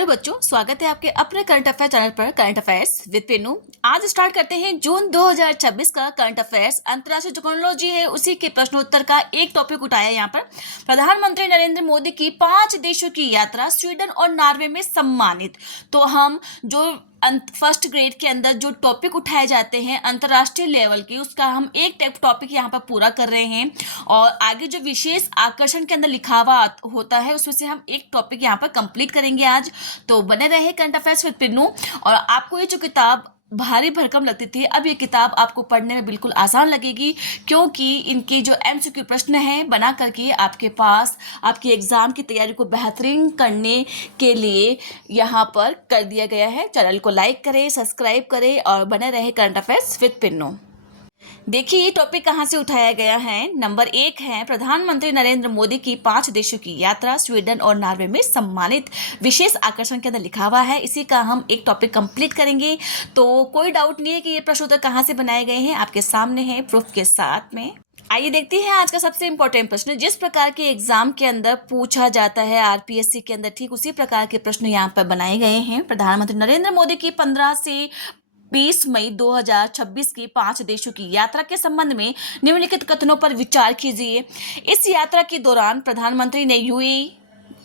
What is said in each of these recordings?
Hello बच्चों, स्वागत है आपके अपने करंट अफेयर चैनल पर करंट अफेयर्स विद पिन्नू। आज स्टार्ट करते हैं जून 2026 का करंट अफेयर्स। अंतर्राष्ट्रीय टेक्नोलॉजी है, उसी के प्रश्नोत्तर का एक टॉपिक उठाया यहाँ पर। प्रधानमंत्री नरेंद्र मोदी की 5 देशों की यात्रा, स्वीडन और नॉर्वे में सम्मानित। तो हम जो फर्स्ट ग्रेड के अंदर जो टॉपिक उठाए जाते हैं अंतर्राष्ट्रीय लेवल की, उसका हम एक टॉपिक यहाँ पर पूरा कर रहे हैं और आगे जो विशेष आकर्षण के अंदर लिखा हुआ होता है उसमें से हम एक टॉपिक यहाँ पर कंप्लीट करेंगे आज। तो बने रहे करंट अफेयर्स विद पिन्नू। और आपको ये जो किताब भारी भरकम लगती थी, अब ये किताब आपको पढ़ने में बिल्कुल आसान लगेगी, क्योंकि इनके जो एमसीक्यू प्रश्न हैं बना करके आपके पास आपकी एग्जाम की तैयारी को बेहतरीन करने के लिए यहाँ पर कर दिया गया है। चैनल को लाइक करें, सब्सक्राइब करें और बने रहे करंट अफेयर्स विद पिन्नू। देखिए ये टॉपिक कहाँ से उठाया गया है। नंबर 1 है प्रधानमंत्री नरेंद्र मोदी की 5 देशों की यात्रा, स्वीडन और नॉर्वे में सम्मानित। विशेष आकर्षण के अंदर लिखा हुआ है, इसी का हम एक टॉपिक कंप्लीट करेंगे। तो कोई डाउट नहीं है कि ये प्रश्नोत्तर कहाँ से बनाए गए हैं, आपके सामने है प्रूफ के साथ में। आइए देखते हैं आज का सबसे इंपॉर्टेंट प्रश्न। जिस प्रकार के एग्जाम के अंदर पूछा जाता है आरपीएससी के अंदर, ठीक उसी प्रकार के प्रश्न यहाँ पर बनाए गए हैं। प्रधानमंत्री नरेंद्र मोदी की 15 से 20 मई 2026 की 5 देशों की यात्रा के संबंध में निम्नलिखित कथनों पर विचार कीजिए। इस यात्रा के दौरान प्रधानमंत्री ने यूएई,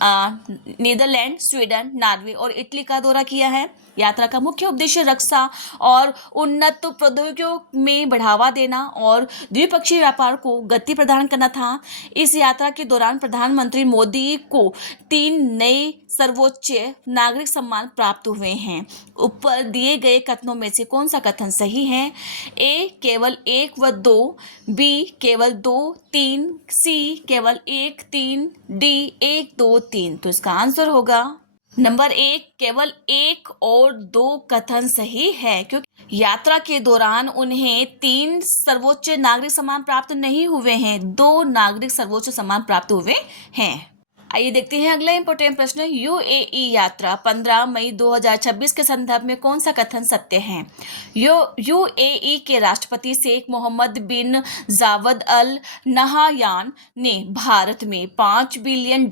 नीदरलैंड, स्वीडन, नॉर्वे और इटली का दौरा किया है। यात्रा का मुख्य उद्देश्य रक्षा और उन्नत प्रौद्योगिकियों में बढ़ावा देना और द्विपक्षीय व्यापार को गति प्रदान करना था। इस यात्रा के दौरान प्रधानमंत्री मोदी को 3 नए सर्वोच्च नागरिक सम्मान प्राप्त हुए हैं। ऊपर दिए गए कथनों में से कौन सा कथन सही है? ए केवल 1 व 2, बी केवल 2, 3, सी केवल 1, 3, डी 1, 2, 3। तो इसका आंसर होगा नंबर 1, केवल 1 और 2 कथन सही है, क्योंकि यात्रा के दौरान उन्हें 3 सर्वोच्च नागरिक सम्मान प्राप्त नहीं हुए हैं, 2 नागरिक सर्वोच्च सम्मान प्राप्त हुए हैं। आइए देखते हैं अगला इंपॉर्टेंट प्रश्न। यूएई यात्रा 15 मई 2026 के संदर्भ में कौन सा कथन सत्य है? यूएई के राष्ट्रपति शेख मोहम्मद बिन जावद अल नहायान ने भारत में $5 बिलियन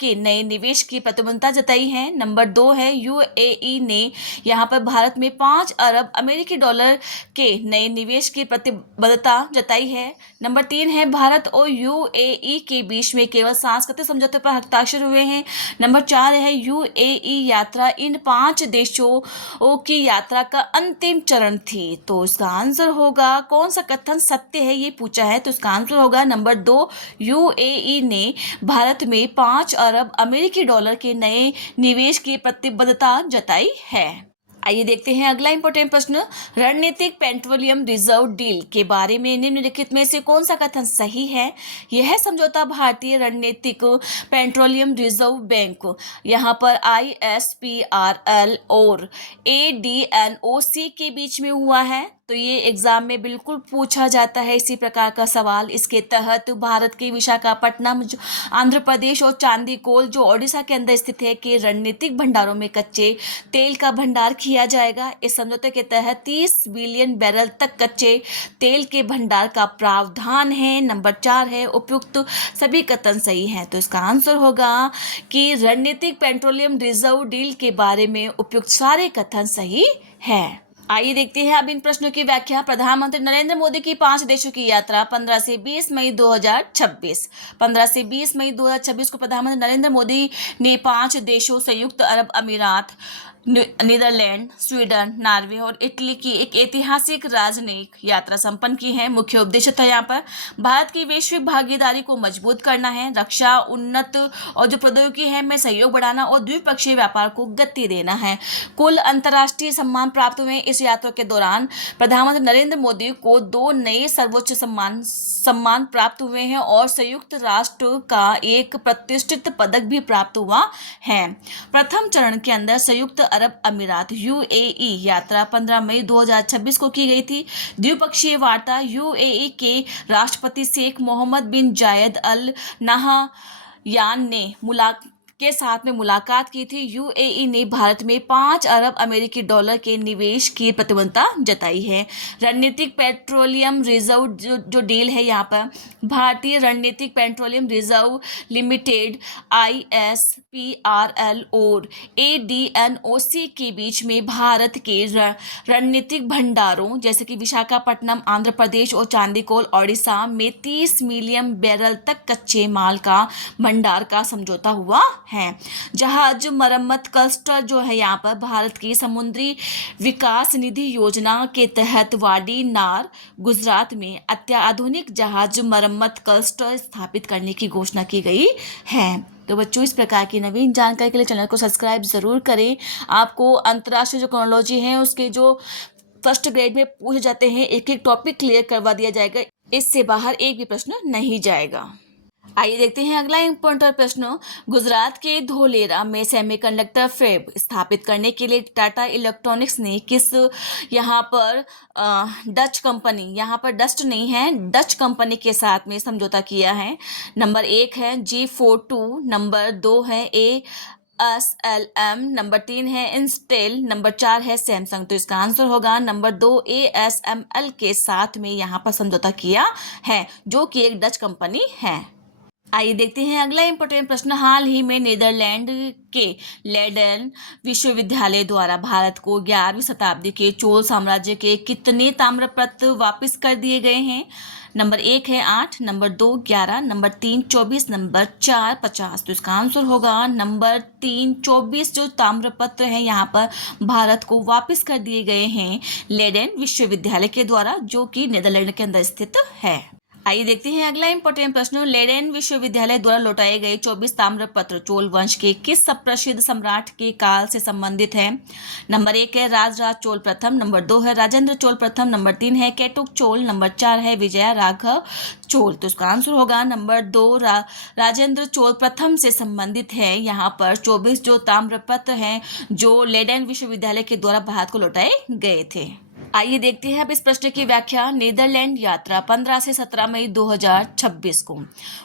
के नए निवेश की प्रतिबद्धता जताई है। नंबर 2 है यूएई ने यहाँ पर भारत में $5 अरब अमेरिकी डॉलर के नए निवेश की प्रतिबद्धता जताई है। नंबर 3 है भारत और यूएई के बीच में केवल सांस्कृतिक समझौते पर हस्ताक्षर हुए हैं। नंबर 4 है यूएई यात्रा इन 5 देशों की यात्रा का अंतिम चरण थी। तो इसका आंसर होगा, कौन सा कथन सत्य है ये पूछा है, तो इसका आंसर होगा नंबर 2, यूएई ने भारत में $5 अरब अमेरिकी डॉलर के नए निवेश की प्रतिबद्धता जताई है। आइए देखते हैं अगला इंपॉर्टेंट प्रश्न। रणनीतिक पेट्रोलियम रिजर्व डील के बारे में निम्नलिखित में से कौन सा कथन सही है? यह समझौता भारतीय रणनीतिक पेट्रोलियम रिजर्व बैंक, यहाँ पर ISPRL और ADNOC के बीच में हुआ है। तो ये एग्जाम में बिल्कुल पूछा जाता है इसी प्रकार का सवाल। इसके तहत भारत के विशाखापट्टनम, आंध्र प्रदेश और चांदीकोल जो ओडिशा के अंदर स्थित है के रणनीतिक भंडारों में कच्चे तेल का भंडार किया जाएगा। इस समझौते के तहत 30 बिलियन बैरल तक कच्चे तेल के भंडार का प्रावधान है। नंबर 4 है उपयुक्त सभी कथन सही हैं। तो इसका आंसर होगा कि रणनीतिक पेट्रोलियम रिजर्व डील के बारे में उपयुक्त सारे कथन सही है। आइए देखते हैं अब इन प्रश्नों की व्याख्या। प्रधानमंत्री नरेंद्र मोदी की 5 देशों की यात्रा 15 से 20 मई 2026। 15 से 20 मई 2026 को प्रधानमंत्री नरेंद्र मोदी ने 5 देशों संयुक्त अरब अमीरात, नीदरलैंड, स्वीडन, नॉर्वे और इटली की एक ऐतिहासिक राजनयिक यात्रा संपन्न की है। मुख्य उद्देश्य था यहाँ पर भारत की वैश्विक भागीदारी को मजबूत करना है, रक्षा, उन्नत और जो प्रौद्योगिकी है में सहयोग बढ़ाना और द्विपक्षीय व्यापार को गति देना है। कुल अंतर्राष्ट्रीय सम्मान प्राप्त हुए। इस यात्रा के दौरान प्रधानमंत्री नरेंद्र मोदी को 2 नए सर्वोच्च सम्मान प्राप्त हुए हैं और संयुक्त राष्ट्र का एक प्रतिष्ठित पदक भी प्राप्त हुआ है। प्रथम चरण के अंदर संयुक्त अरब अमीरात यूएई यात्रा 15 मई 2026 को की गई थी। द्विपक्षीय वार्ता यूएई के राष्ट्रपति शेख मोहम्मद बिन जायद अल नहायान ने के साथ में मुलाकात की थी। यूएई ने भारत में 5 अरब अमेरिकी डॉलर के निवेश की प्रतिबद्धता जताई है। रणनीतिक पेट्रोलियम रिजर्व जो डील है यहाँ पर भारतीय रणनीतिक पेट्रोलियम रिजर्व लिमिटेड ISPRL और ADNOC के बीच में भारत के रणनीतिक भंडारों जैसे कि विशाखापट्टनम आंध्र प्रदेश और चांदीकोल ओडिशा में 30 मिलियन बैरल तक कच्चे माल का भंडार का समझौता हुआ है। जहाज मरम्मत क्लस्टर जो है यहाँ पर भारत की समुद्री विकास निधि योजना के तहत वाडी नार गुजरात में अत्याधुनिक जहाज मरम्मत क्लस्टर स्थापित करने की घोषणा की गई है। तो बच्चों, इस प्रकार की नवीन जानकारी के लिए चैनल को सब्सक्राइब जरूर करें। आपको अंतर्राष्ट्रीय जो क्रोनोलॉजी है उसके जो फर्स्ट ग्रेड में पूछे जाते हैं एक एक टॉपिक क्लियर करवा दिया जाएगा, इससे बाहर एक भी प्रश्न नहीं जाएगा। आइए देखते हैं अगला इम्पोर्टेंट प्रश्न। गुजरात के धोलेरा में सेमीकंडक्टर फैब स्थापित करने के लिए टाटा इलेक्ट्रॉनिक्स ने किस यहाँ पर डच कंपनी, यहाँ पर डस्ट नहीं है, डच कंपनी के साथ में समझौता किया है। नंबर 1 है G42, नंबर 2 है ASLM, नंबर 3 है इंस्टेल, नंबर 4 है सैमसंग। तो इसका आंसर होगा नंबर 2 ASML के साथ में यहाँ पर समझौता किया है, जो कि एक डच कंपनी है। आइए देखते हैं अगला इंपॉर्टेंट प्रश्न। हाल ही में नीदरलैंड के लेडेन विश्वविद्यालय द्वारा भारत को 11वीं शताब्दी के चोल साम्राज्य के कितने ताम्रपत्र वापस कर दिए गए हैं? नंबर 1 है 8, नंबर 2 11, नंबर 3 24, नंबर 4 50। तो इसका आंसर होगा नंबर 3 24 जो ताम्रपत्र हैं यहाँ पर भारत को वापस कर दिए गए हैं लेडेन विश्वविद्यालय के द्वारा, जो कि नीदरलैंड के अंदर स्थित है। आइए देखते हैं अगला इंपॉर्टेंट प्रश्न। लेडेन विश्वविद्यालय द्वारा लौटाए गए 24 ताम्रपत्र चोल वंश के किस प्रसिद्ध सम्राट के काल से संबंधित है? नंबर 1 है राजराज चोल प्रथम, नंबर 2 है राजेंद्र चोल प्रथम, नंबर 3 है केटुक चोल, नंबर 4 है विजया राघव चोल। तो इसका आंसर होगा नंबर 2 राजेंद्र चोल प्रथम से संबंधित है। यहाँ पर 24 जो ताम्रपत्र हैं जो लेडेन विश्वविद्यालय के द्वारा भारत को लौटाए गए थे। आइए देखते हैं अब इस प्रश्न की व्याख्या। नीदरलैंड यात्रा 15 से 17 मई 2026 को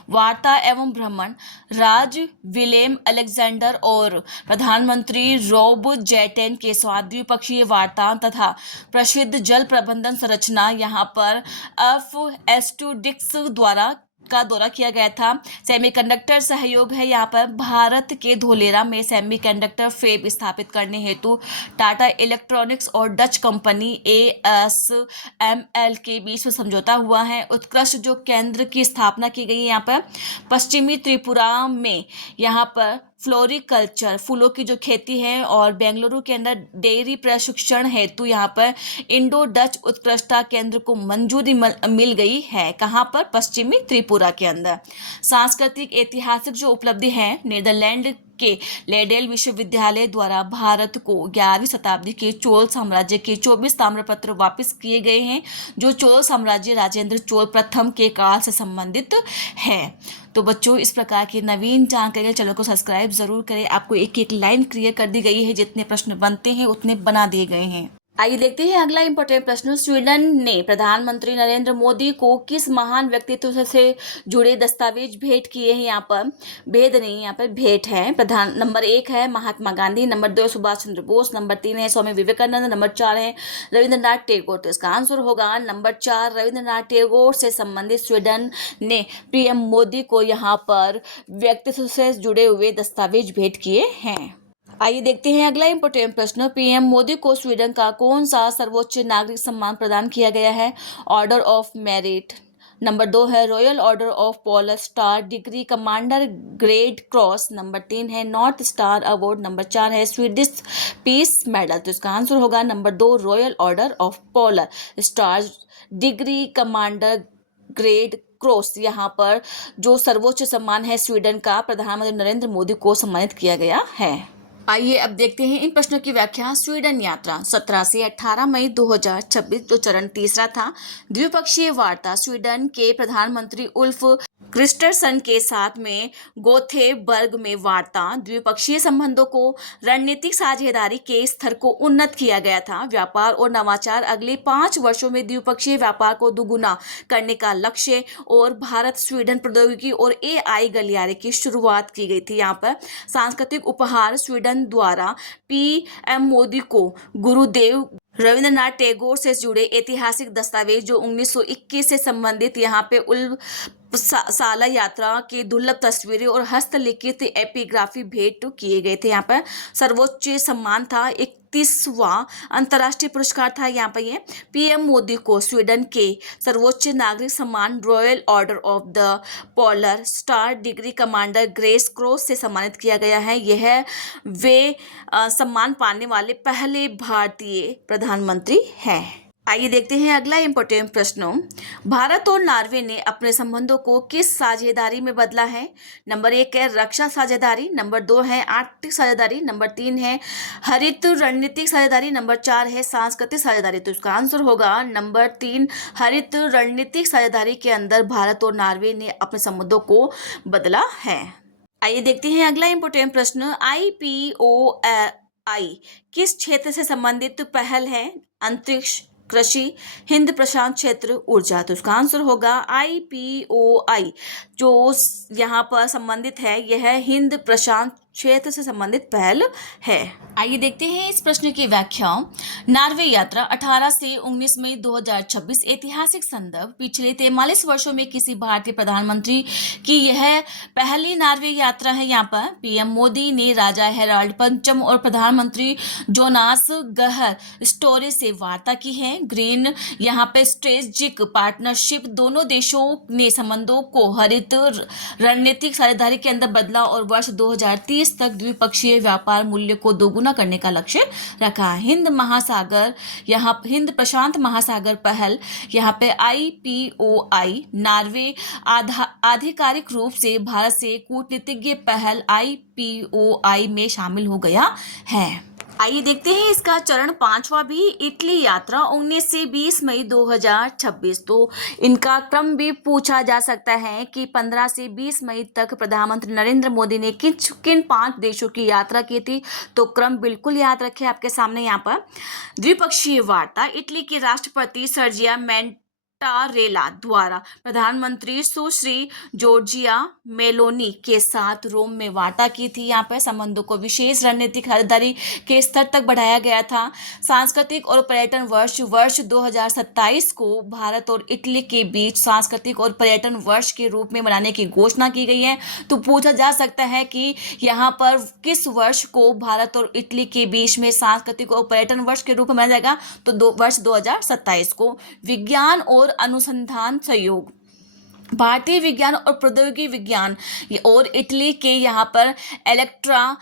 वार्ता एवं भ्रमण राज विलेम अलेक्जेंडर और प्रधानमंत्री रॉब जेटेन के साथ द्विपक्षीय वार्ता तथा प्रसिद्ध जल प्रबंधन संरचना यहाँ पर FS2DIX द्वारा का दौरा किया गया था। सेमीकंडक्टर सहयोग है यहाँ पर भारत के धोलेरा में सेमीकंडक्टर फैब स्थापित करने हेतु टाटा इलेक्ट्रॉनिक्स और डच कंपनी ASML के बीच में समझौता हुआ है। उत्कृष्ट जो केंद्र की स्थापना की गई है यहाँ पर पश्चिमी त्रिपुरा में यहाँ पर फ्लोरिकल्चर फूलों की जो खेती है और बेंगलुरु के अंदर डेयरी प्रशिक्षण हेतु यहाँ पर इंडो डच उत्कृष्टता केंद्र को मंजूरी मिल गई है। कहाँ पर? पश्चिमी त्रिपुरा के अंदर। सांस्कृतिक ऐतिहासिक जो उपलब्धि है नीदरलैंड के लेडेन विश्वविद्यालय द्वारा भारत को 11वीं शताब्दी के चोल साम्राज्य के 24 ताम्रपत्र वापस किए गए हैं जो चोल साम्राज्य राजेंद्र चोल प्रथम के काल से संबंधित है। तो बच्चों, इस प्रकार की नवीन जानकारी के चैनल को सब्सक्राइब जरूर करें। आपको एक एक लाइन क्लियर कर दी गई है, जितने प्रश्न बनते हैं उतने बना दिए गए हैं। आइए देखते हैं अगला इंपॉर्टेंट प्रश्न। स्वीडन ने प्रधानमंत्री नरेंद्र मोदी को किस महान व्यक्तित्व से जुड़े दस्तावेज भेंट किए हैं? यहाँ पर भेद नहीं, यहाँ पर भेंट है। नंबर 1 है महात्मा गांधी, नंबर 2 सुभाष चंद्र बोस, नंबर 3 है स्वामी विवेकानंद, नंबर 4 है रविंद्रनाथ टैगोर। तो इसका आंसर होगा नंबर 4 रविंद्रनाथ टैगोर से संबंधित स्वीडन ने पीएम मोदी को यहाँ पर व्यक्तित्व से जुड़े हुए दस्तावेज भेंट किए हैं। आइए देखते हैं अगला इंपॉर्टेंट प्रश्न। पीएम मोदी को स्वीडन का कौन सा सर्वोच्च नागरिक सम्मान प्रदान किया गया है? ऑर्डर ऑफ मेरिट, नंबर 2 है royal order of polar star degree commander grade cross, number 3 है नॉर्थ स्टार अवार्ड, नंबर 4 है स्वीडिश पीस मेडल। तो इसका आंसर होगा number 2 royal order of polar star degree commander grade cross. यहाँ पर जो सर्वोच्च सम्मान है स्वीडन का प्रधानमंत्री नरेंद्र मोदी को सम्मानित किया गया है। आइए अब देखते हैं इन प्रश्नों की व्याख्या। स्वीडन यात्रा 17 से 18 मई 2026 जो चरण तीसरा था। द्विपक्षीय वार्ता स्वीडन के प्रधानमंत्री उल्फ क्रिस्टरसन के साथ में गोथेबर्ग में वार्ता। द्विपक्षीय संबंधों को रणनीतिक साझेदारी के स्तर को उन्नत किया गया था। व्यापार और नवाचार। अगले 5 वर्षों में द्विपक्षीय व्यापार को दुगुना करने का लक्ष्य और भारत स्वीडन प्रौद्योगिकी और एआई गलियारे की शुरुआत की गई थी। यहाँ पर सांस्कृतिक उपहार। स्वीडन द्वारा पीएम मोदी को गुरुदेव रविंद्रनाथ टैगोर से जुड़े ऐतिहासिक दस्तावेज जो 1921 से संबंधित यहाँ पे साला यात्रा की दुर्लभ तस्वीरें और हस्तलिखित एपिग्राफी भेंट किए गए थे। यहाँ पर सर्वोच्च सम्मान था 31वां अंतर्राष्ट्रीय पुरस्कार था। यहाँ पर ये पीएम मोदी को स्वीडन के सर्वोच्च नागरिक सम्मान royal order of the polar star degree commander grace cross से सम्मानित किया गया है। यह वे सम्मान पाने वाले पहले भारतीय प्रधानमंत्री हैं। आइए देखते हैं अगला इंपॉर्टेंट प्रश्न। भारत और नॉर्वे ने अपने संबंधों को किस साझेदारी में बदला है? नंबर 1 है रक्षा साझेदारी, नंबर 2 है आर्कटिक साझेदारी, नंबर 3 है हरित रणनीतिक साझेदारी, नंबर 4 है सांस्कृतिक साझेदारी। तो इसका आंसर होगा नंबर 3 हरित रणनीतिक साझेदारी के अंदर भारत और नॉर्वे ने अपने संबंधों को बदला है। आइए देखते हैं अगला इंपॉर्टेंट प्रश्न। IPOI किस क्षेत्र से संबंधित पहल है? अंतरिक्ष, कृषि, हिंद प्रशांत क्षेत्र, ऊर्जा। तो इसका आंसर होगा IPOI जो यहाँ पर संबंधित है यह हिंद प्रशांत क्षेत्र से संबंधित पहल है। आइए देखते हैं इस प्रश्न की व्याख्या। नॉर्वे यात्रा 18 से 19 मई 2026 ऐतिहासिक संदर्भ। पिछले 43 वर्षों में किसी भारतीय प्रधानमंत्री की यह पहली नॉर्वे यात्रा है। यहाँ पर पीएम मोदी ने राजा हेराल्ड पंचम और प्रधानमंत्री जोनास गहर स्टोरे से वार्ता की है। ग्रीन यहाँ पे स्ट्रेटेजिक पार्टनरशिप। दोनों देशों ने संबंधों को हरित रणनीतिक साझेदारी के अंदर बदला और वर्ष 2030 तक द्विपक्षीय व्यापार मूल्य को दोगुना करने का लक्ष्य रखा। हिंद महासागर, यहाँ हिंद प्रशांत महासागर पहल। यहाँ पे IPOI नॉर्वे आधिकारिक रूप से भारत से कूटनीतिज्ञ पहल IPOI में शामिल हो गया है। आइए देखते हैं इसका चरण 5वां भी। इटली यात्रा 19 से 20 मई 2026। तो इनका क्रम भी पूछा जा सकता है कि 15 से 20 मई तक प्रधानमंत्री नरेंद्र मोदी ने किन 5 देशों की यात्रा की थी? तो क्रम बिल्कुल याद रखें आपके सामने। यहाँ पर द्विपक्षीय वार्ता। इटली के राष्ट्रपति सर्जिया टारेला द्वारा प्रधानमंत्री सुश्री जॉर्जिया मेलोनी के साथ रोम में वार्ता की थी। यहाँ पर संबंधों को विशेष रणनीतिक खरीदारी के स्तर तक बढ़ाया गया था। सांस्कृतिक और पर्यटन वर्ष 2027 को भारत और इटली के बीच सांस्कृतिक और पर्यटन वर्ष के रूप में मनाने की घोषणा की गई है। तो पूछा जा सकता है कि यहाँ पर किस वर्ष को भारत और इटली के बीच में सांस्कृतिक और पर्यटन वर्ष के रूप में मनाया जाएगा? तो वर्ष 2027 को। विज्ञान और अनुसंधान सहयोग। भारतीय विज्ञान और प्रौद्योगिकी विज्ञान और इटली के यहाँ पर इलेक्ट्रा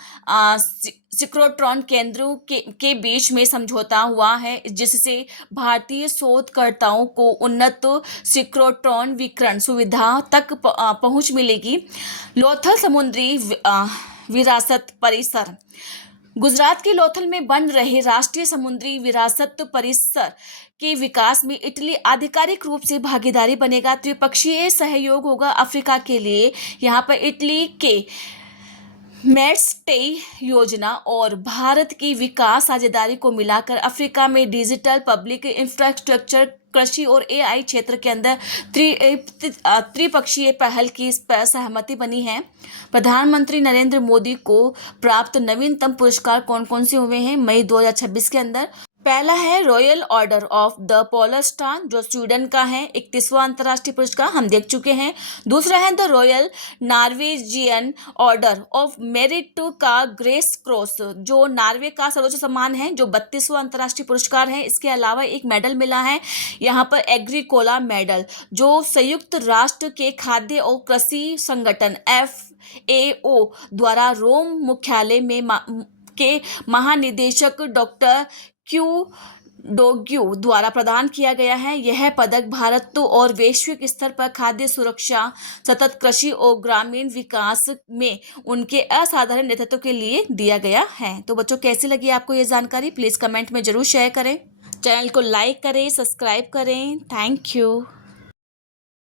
सिक्रोट्रॉन केंद्रों के बीच में समझौता हुआ है जिससे भारतीय शोधकर्ताओं को उन्नत सिक्रोट्रॉन विकिरण सुविधा तक पहुंच मिलेगी। लोथल समुद्री विरासत परिसर। गुजरात के लोथल में बन रहे राष्ट्रीय समुद्री विरासत परिसर के विकास में इटली आधिकारिक रूप से भागीदारी बनेगा। द्विपक्षीय सहयोग होगा अफ्रीका के लिए। यहाँ पर इटली के मेड्सटे योजना और भारत की विकास साझेदारी को मिलाकर अफ्रीका में डिजिटल पब्लिक इंफ्रास्ट्रक्चर, कृषि और एआई क्षेत्र के अंदर त्रिपक्षीय पहल की इस पर सहमति बनी है। प्रधानमंत्री नरेंद्र मोदी को प्राप्त नवीनतम पुरस्कार कौन कौन से हुए हैं मई 2026 के अंदर? पहला है royal order of the polar star जो स्वीडन का है, 31वां अंतर्राष्ट्रीय पुरस्कार हम देख चुके हैं। दूसरा है the royal Norwegian order of merit का ग्रेस क्रॉस जो नॉर्वे का सर्वोच्च सम्मान है जो 32वां अंतर्राष्ट्रीय पुरस्कार है। इसके अलावा एक मेडल मिला है यहाँ पर एग्रीकोला मेडल जो संयुक्त राष्ट्र के खाद्य और कृषि संगठन FAO द्वारा रोम मुख्यालय में के महानिदेशक डॉक्टर क्यू डोग्यू द्वारा प्रदान किया गया है। यह पदक भारत और वैश्विक स्तर पर खाद्य सुरक्षा, सतत कृषि और ग्रामीण विकास में उनके असाधारण नेतृत्व के लिए दिया गया है। तो बच्चों कैसी लगी आपको ये जानकारी? प्लीज़ कमेंट में जरूर शेयर करें, चैनल को लाइक करें, सब्सक्राइब करें। Thank you.